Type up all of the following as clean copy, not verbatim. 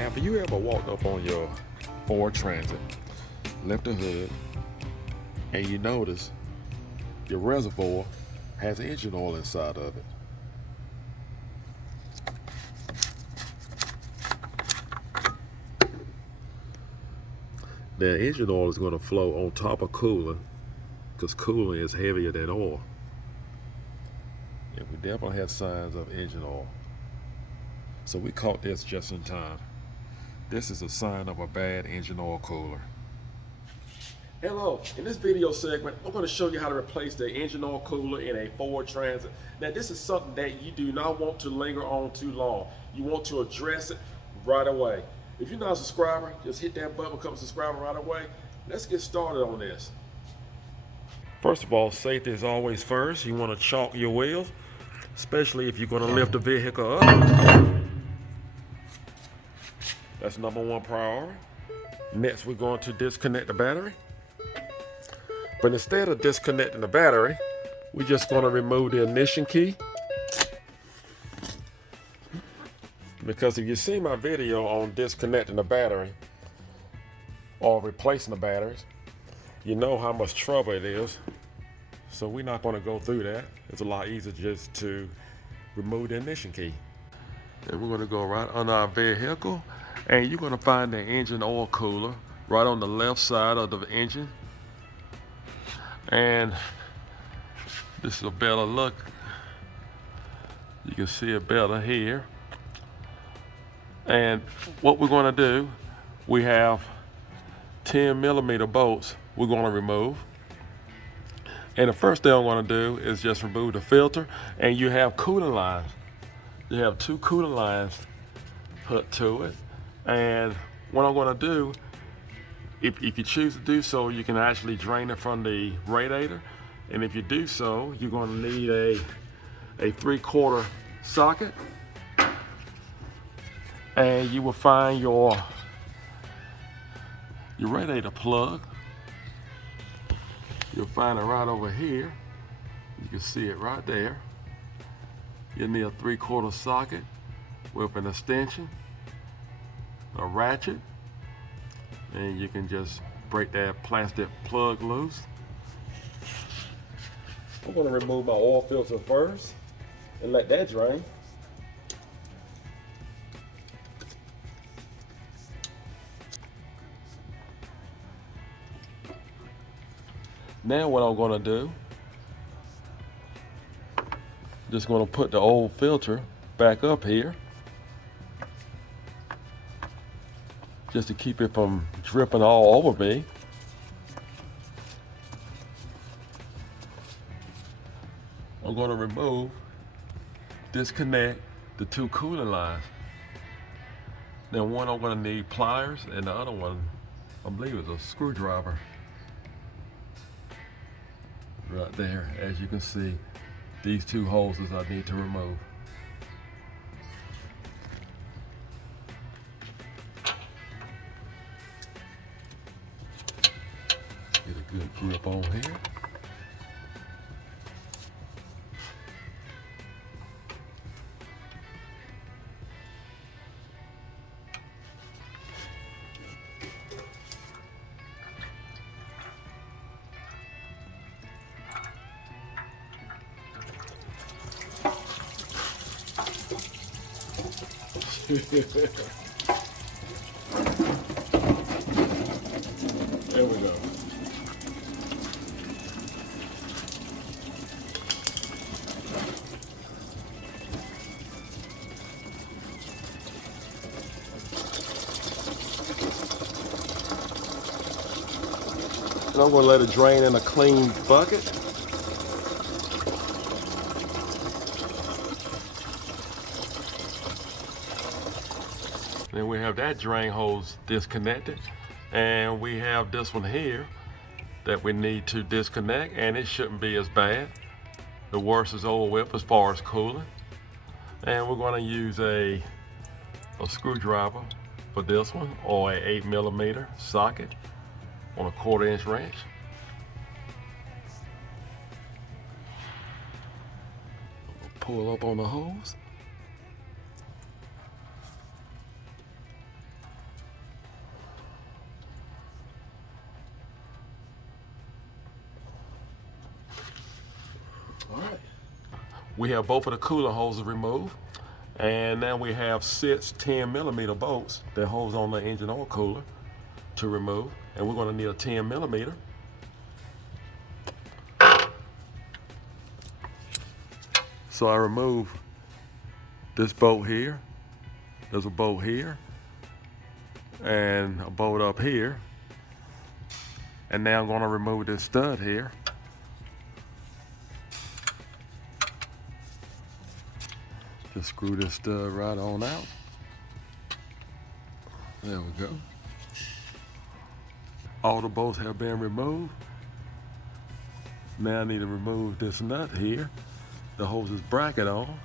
Have you ever walked up on your Ford Transit, lift the hood, and you notice your reservoir has engine oil inside of it? Now, engine oil is going to flow on top of coolant because coolant is heavier than oil. And we definitely had signs of engine oil. So we caught this just in time. This is a sign of a bad engine oil cooler. Hello, in this video segment, I'm going to show you how to replace the engine oil cooler in a Ford Transit. Now, this is something that you do not want to linger on too long. You want to address it right away. If you're not a subscriber, just hit that button, become a subscriber right away. Let's get started on this. First of all, safety is always first. You want to chalk your wheels, especially if you're going to lift the vehicle up. That's number one priority. Next, we're going to disconnect the battery. But instead of disconnecting the battery, we're just going to remove the ignition key. Because if you see my video on disconnecting the battery or replacing the batteries, you know how much trouble it is. So we're not going to go through that. It's a lot easier just to remove the ignition key. And we're going to go right under our vehicle, and you're going to find the engine oil cooler right on the left side of the engine. And this is a better look. You can see it better here. And what we're going to do, we have 10mm bolts we're going to remove. And the first thing I'm going to do is just remove the filter. And you have coolant lines. You have two coolant lines hooked to it. And what I'm going to do, if you choose to do so, you can actually drain it from the radiator. And if you do so, you're going to need a 3/4 socket. And you will find your radiator plug. You'll find it right over here. You can see it right there. You'll need a 3/4 socket with an extension, a ratchet, and you can just break that plastic plug loose. I'm going to remove my oil filter first and let that drain. Now what I'm going to do, just going to put the old filter back up here just to keep it from dripping all over me. I'm going to disconnect the two coolant lines. Then one I'm going to need pliers, and the other one I believe is a screwdriver. Right there, as you can see, these two hoses I need to remove. Get a good grip on here. There we go. And I'm going to let it drain in a clean bucket. Then we have that drain hose disconnected, and we have this one here that we need to disconnect, and it shouldn't be as bad. The worst is over with as far as cooling. And we're going to use a screwdriver for this one, or a 8mm socket on a 1/4-inch wrench. Pull up on the hose. All right. We have both of the cooler hoses removed. And now we have 6 10mm bolts that holds on the engine oil cooler to remove. And we're going to need a 10mm. So I remove this bolt here. There's a bolt here and a bolt up here. And now I'm going to remove this stud here. Just screw this stud right on out. There we go. All the bolts have been removed. Now I need to remove this nut here. The holds this bracket on,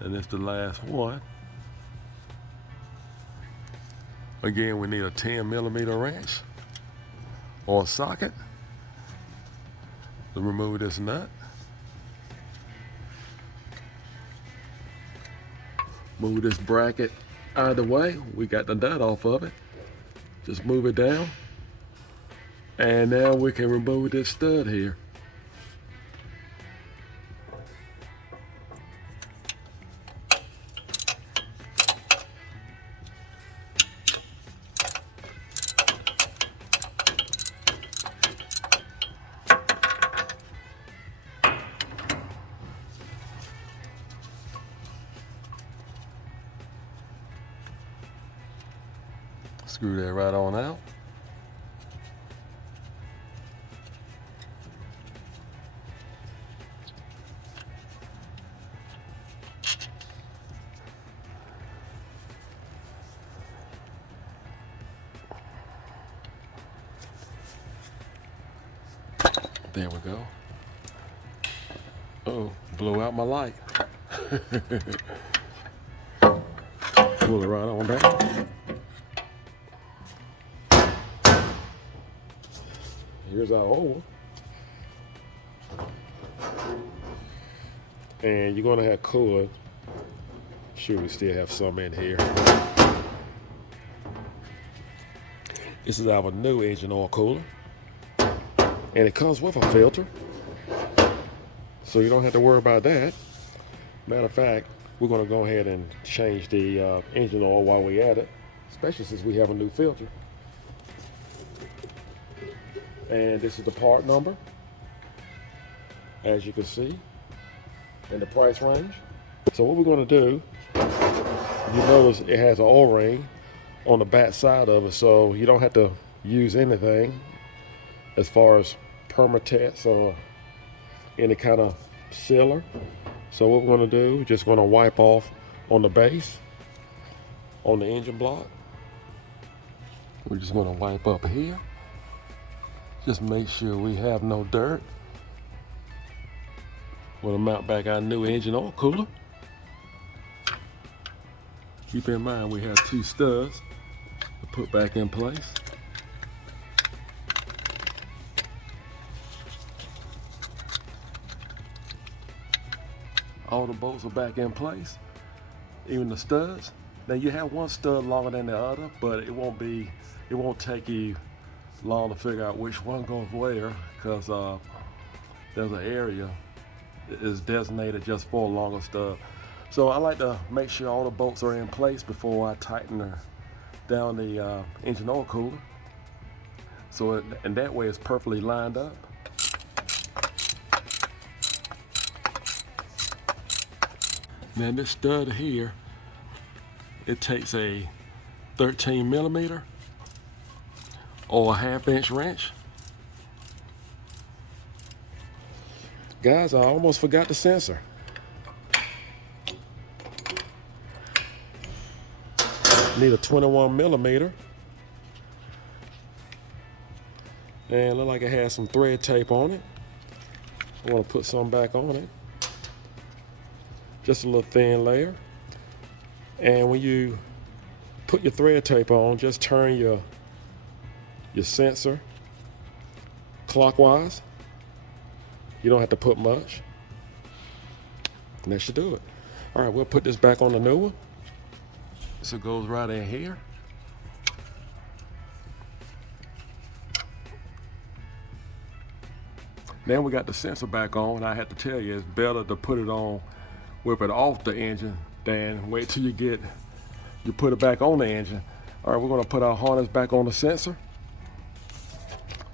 and it's the last one. Again, we need a 10mm wrench or a socket to remove this nut. Move this bracket out of the way. We got the nut off of it. Just move it down. And now we can remove this stud here. Screw that right on out. There we go. Oh, blow out my light. Pull it right on down. Here's our oil. And you're gonna have coolant. Sure, we still have some in here. This is our new engine oil cooler. And it comes with a filter. So you don't have to worry about that. Matter of fact, we're gonna go ahead and change the engine oil while we're at it, especially since we have a new filter. And this is the part number, as you can see, and the price range. So what we're going to do, you notice it has an O-ring on the back side of it, so you don't have to use anything as far as Permatex or any kind of sealer. So what we're going to do, we're just going to wipe off on the base, on the engine block. We're just going to wipe up here. Just make sure we have no dirt. We'll mount back our new engine oil cooler. Keep in mind we have 2 studs to put back in place. All the bolts are back in place, even the studs. Now you have one stud longer than the other, but it won't take you long to figure out which one goes where, because there's an area that is designated just for a longer stud. So I like to make sure all the bolts are in place before I tighten down the engine oil cooler. So and that way it's perfectly lined up. Now this stud here, it takes a 13mm or a 1/2-inch wrench. Guys, I almost forgot the sensor. Need a 21mm. And look like it has some thread tape on it. I want to put some back on it. Just a little thin layer. And when you put your thread tape on, just turn your sensor clockwise. You don't have to put much. And that should do it. All right, we'll put this back on the new one. So it goes right in here. Now we got the sensor back on. I have to tell you, it's better to put it on with it off the engine than wait till you put it back on the engine. All right, we're gonna put our harness back on the sensor.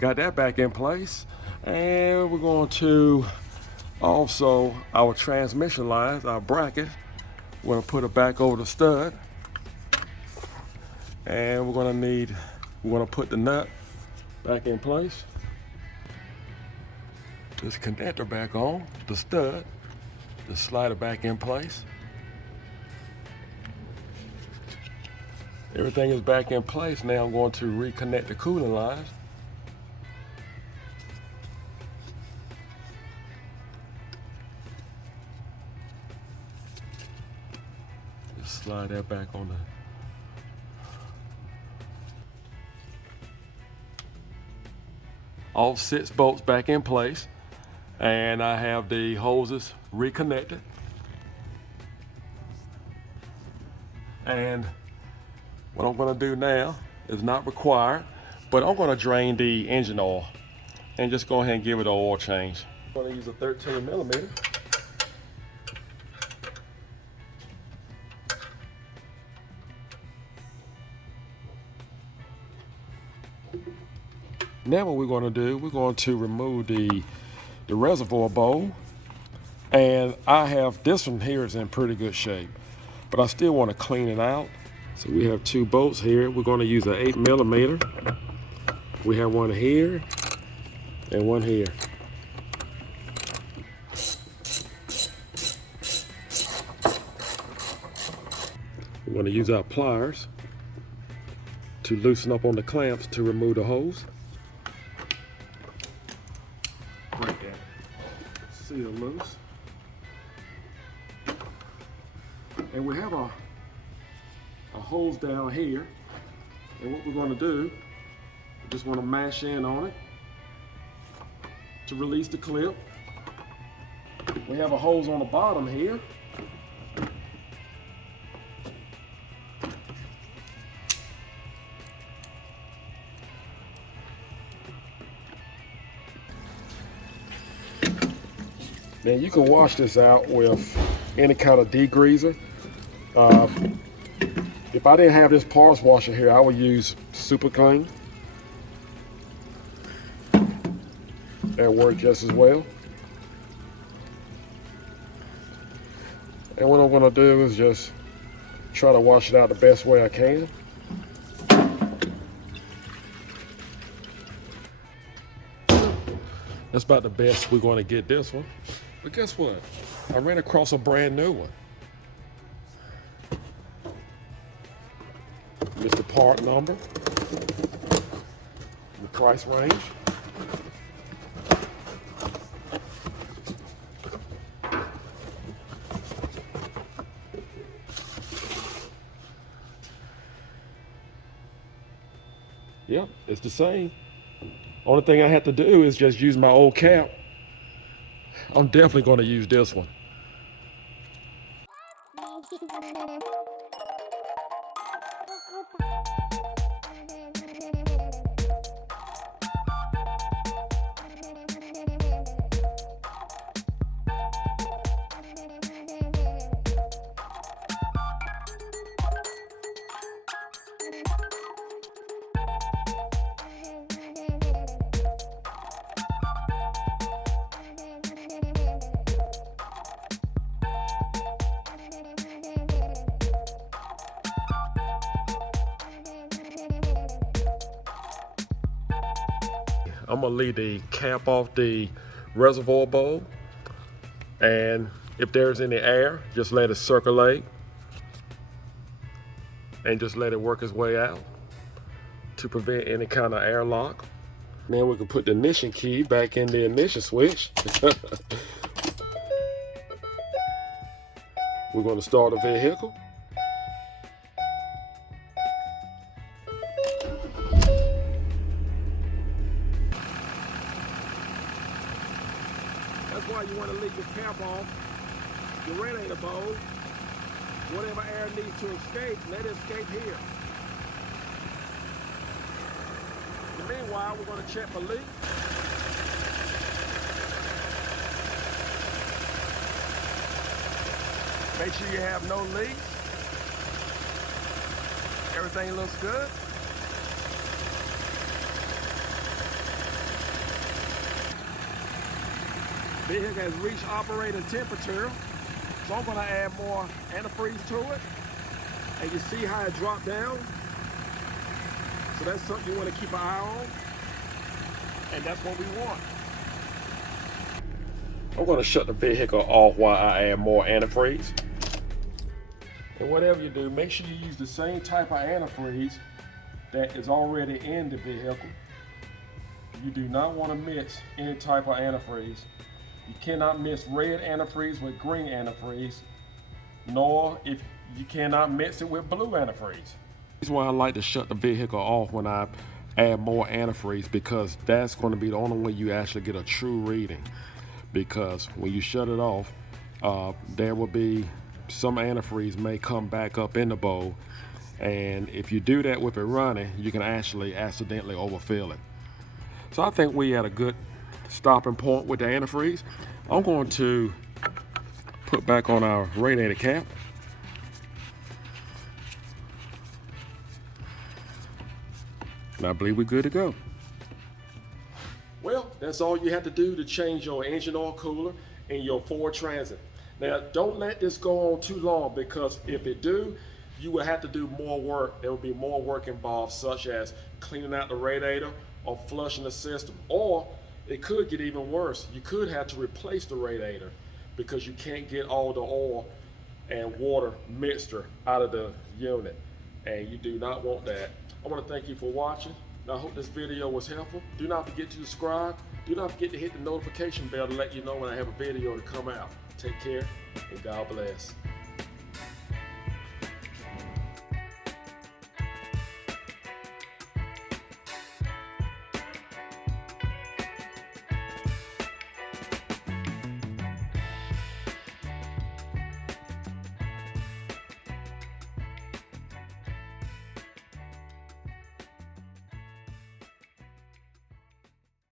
Got that back in place. And we're going to also, our transmission lines, our bracket, we're gonna put it back over the stud. And we're gonna put the nut back in place. This connector back on, the stud, the slider back in place. Everything is back in place. Now I'm going to reconnect the cooling lines. Just slide that back on the all 6 bolts back in place, and I have the hoses reconnected. And what I'm going to do now is not required, but I'm going to drain the engine oil and just go ahead and give it an oil change. I'm going to use a 13 millimeter. Now what we're going to do, we're going to remove the reservoir bowl, and I have this one here is in pretty good shape, but I still want to clean it out. So we have 2 bolts here. We're going to use an 8 millimeter. We have one here and one here. We're going to use our pliers to loosen up on the clamps to remove the hose. Break that seal loose. And we have a hose down here. And what we're going to do, we just want to mash in on it to release the clip. We have a hose on the bottom here. Now you can wash this out with any kind of degreaser. If I didn't have this parts washer here, I would use Super Clean. That worked just as well. And what I'm going to do is just try to wash it out the best way I can. That's about the best we're going to get this one. But guess what? I ran across a brand new one. Mr. Part number, the price range. Yep, it's the same. Only thing I have to do is just use my old cap. I'm definitely going to use this one. I'm gonna leave the cap off the reservoir bowl, and if there's any air, just let it circulate and just let it work its way out to prevent any kind of airlock. Then we can put the ignition key back in the ignition switch. We're going to start the vehicle. That's why you want to leave your cap off, your radiator bowl. Whatever air needs to escape, let it escape here. And meanwhile, we're going to check for leak. Make sure you have no leaks. Everything looks good. Vehicle has reached operating temperature, so I'm going to add more antifreeze to it. And you see how it dropped down? So that's something you want to keep an eye on, and that's what we want. I'm going to shut the vehicle off while I add more antifreeze. And whatever you do, make sure you use the same type of antifreeze that is already in the vehicle. You do not want to mix any type of antifreeze. You cannot mix red antifreeze with green antifreeze, nor if you cannot mix it with blue antifreeze. That's why I like to shut the vehicle off when I add more antifreeze, because that's going to be the only way you actually get a true reading. Because when you shut it off, there will be some antifreeze may come back up in the bowl, and if you do that with it running, you can actually accidentally overfill it. So I think we had a good stopping point with the antifreeze. I'm going to put back on our radiator cap. And I believe we're good to go. Well, that's all you have to do to change your engine oil cooler in your Ford Transit. Now, don't let this go on too long, because if it do, you will have to do more work. There will be more work involved, such as cleaning out the radiator or flushing the system. Or it could get even worse. You could have to replace the radiator because you can't get all the oil and water mixture out of the unit, and you do not want that. I want to thank you for watching. I hope this video was helpful. Do not forget to subscribe. Do not forget to hit the notification bell to let you know when I have a video to come out. Take care, and God bless.